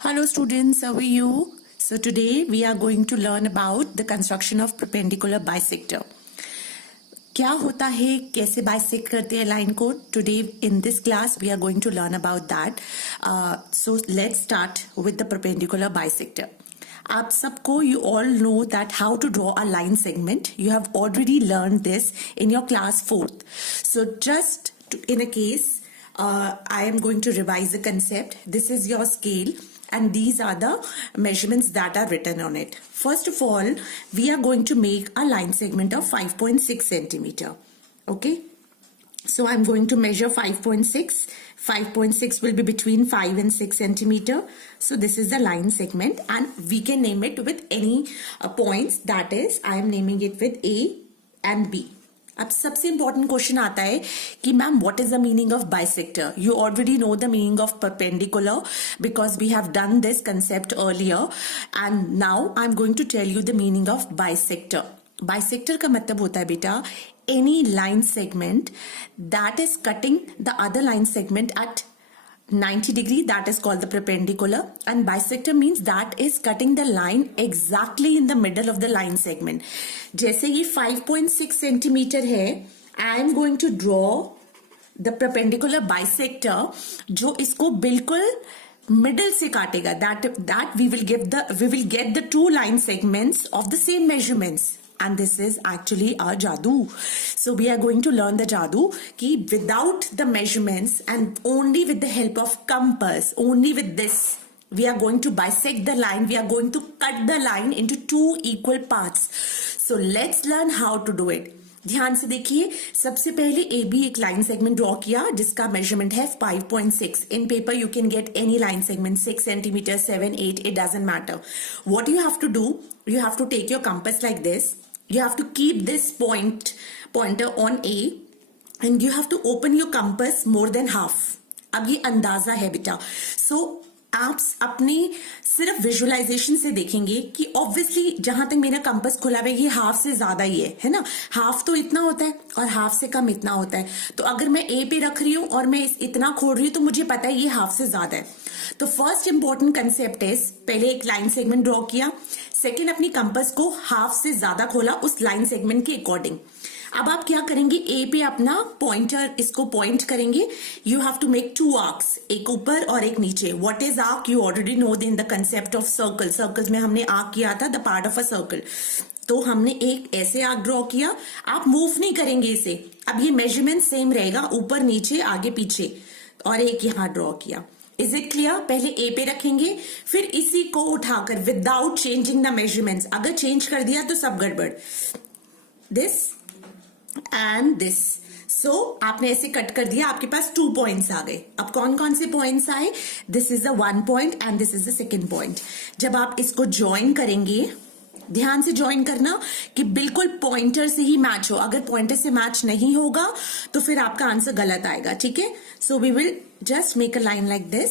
Hello students, how are you? So today we are going to learn about the construction of perpendicular bisector. क्या होता है, कैसे bisect करते हैं line को? Today in this class we are going to learn about that. So let's start with the perpendicular bisector. आप सबको you all know that how to draw a line segment. You have already learned this in your class 4th. So just in a case, I am going to revise the concept. This is your scale and these are the measurements that are written on it. First of all, we are going to make a line segment of 5.6 centimeter. Okay. So I'm going to measure 5.6. 5.6 will be between 5 and 6 centimeter. So this is the line segment and we can name it with any points. That is, I am naming it with A and B. अब सबसे important question आता है कि ma'am what is the meaning of bisector. You already know the meaning of perpendicular because we have done this concept earlier and now I am going to tell you the meaning of bisector. Bisector का मतलब होता है बेटा any line segment that is cutting the other line segment at 90 degree, that is called the perpendicular, and bisector means that is cutting the line exactly in the middle of the line segment. जैसे ये 5.6 centimeter है, I am going to draw the perpendicular bisector जो इसको बिल्कुल middle से काटेगा. that we will get the two line segments of the same measurements. And this is actually our jadoo. So we are going to learn the jadoo ki without the measurements and only with the help of compass, only with this, we are going to bisect the line. We are going to cut the line into two equal parts. So let's learn how to do it. ध्यान से देखिए, सबसे पहले A B एक line segment draw किया जिसका measurement है 5.6. In paper you can get any line segment 6 centimetre 7 8 it doesn't matter. What you have to do, you have to take your compass like this. You have to keep this pointer on A and you have to open your compass more than half. अब ये अंदाजा है बेटा. So आप अपनी सिर्फ visualisation से देखेंगे कि ऑब्वियसली जहां तक मेरा कंपास खुला हुआ है ये हाफ से ज्यादा ही है ना. हाफ तो इतना होता है और हाफ से कम इतना होता है. तो अगर मैं ए पे रख रही हूं और मैं इतना खोल रही हूं तो मुझे पता है ये हाफ से ज्यादा है. तो फर्स्ट इंपॉर्टेंट कंसेप्ट इज, पहले एक लाइन सेगमेंट ड्रॉ किया, सेकेंड अपनी कंपास को हाफ से ज्यादा खोला उस लाइन सेगमेंट के अकॉर्डिंग. अब आप क्या करेंगे, ए पे अपना पॉइंटर इसको पॉइंट करेंगे. You have to make two arcs, एक ऊपर और एक नीचे. What is arc, you already know in the concept of circle. Circles में हमने आर्क किया था, the part of a circle. तो हमने एक ऐसे आर्क ड्रॉ किया. आप मूव नहीं करेंगे इसे. अब ये मेजरमेंट सेम रहेगा, ऊपर नीचे आगे पीछे, और एक यहां ड्रॉ किया. Is it clear? पहले ए पे रखेंगे, फिर इसी को उठाकर विदाउट चेंजिंग द मेजरमेंट्स, अगर चेंज कर दिया तो सब गड़बड़. This and this. सो आपने ऐसे कट कर दिया, आपके पास 2 पॉइंट्स आ गए. अब कौन कौन से पॉइंट्स आए? This is the 1 point and this is the second point. जब आप इसको ज्वाइन करेंगे, ध्यान से ज्वाइन करना कि बिल्कुल पॉइंटर से ही मैच हो. अगर पॉइंटर से मैच नहीं होगा तो फिर आपका आंसर गलत आएगा. ठीक है. So we will just make a line like this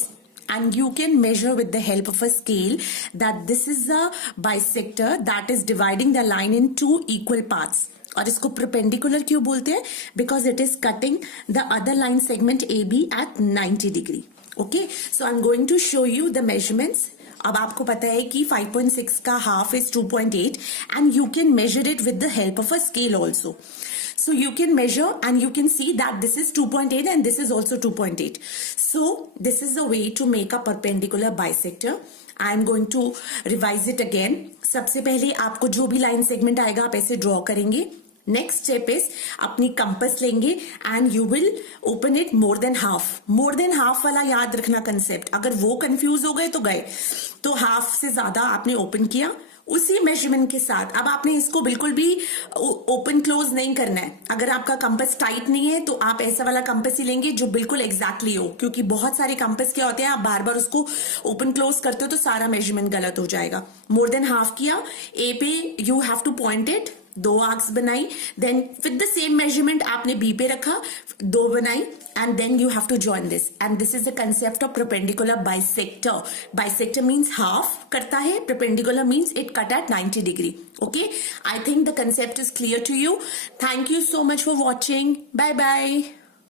and you can measure with the help of a scale that this is the bisector that is dividing the line in two equal parts. और इसको perpendicular क्यों बोलते हैं? Because it is cutting the other line segment AB at 90 degree. Okay, so I'm going to show you the measurements. अब आपको पता है कि 5.6 का half is 2.8 and you can measure it with the help of a scale also. So you can measure and you can see that this is 2.8 and this is also 2.8. So this is the way to make a perpendicular bisector. I am going to revise it again. सबसे पहले आपको जो भी line segment आएगा आप ऐसे draw करेंगे. Next step is अपनी कंपास लेंगे and you will open it more than half. More than half वाला याद रखना कंसेप्ट, अगर वो कंफ्यूज हो गए तो गए. तो हाफ से ज्यादा आपने ओपन किया उसी मेजरमेंट के साथ. अब आपने इसको बिल्कुल भी ओपन क्लोज नहीं करना है. अगर आपका कंपास टाइट नहीं है तो आप ऐसा वाला कंपास ही लेंगे जो बिल्कुल एग्जैक्टली हो, क्योंकि बहुत सारे कंपास क्या होते हैं आप बार बार उसको ओपन क्लोज करते हो तो सारा मेजरमेंट गलत हो जाएगा. मोर देन हाफ किया, ए पे you have to point it, 2 arcs बनाई, then with the same measurement आपने बी पे रखा, 2 बनाई and then you have to join this. And this is the concept of perpendicular bisector. Bisector means half करता है, perpendicular means it cut at 90 degree. Okay, I think the concept is clear to you. Thank you so much for watching. Bye bye.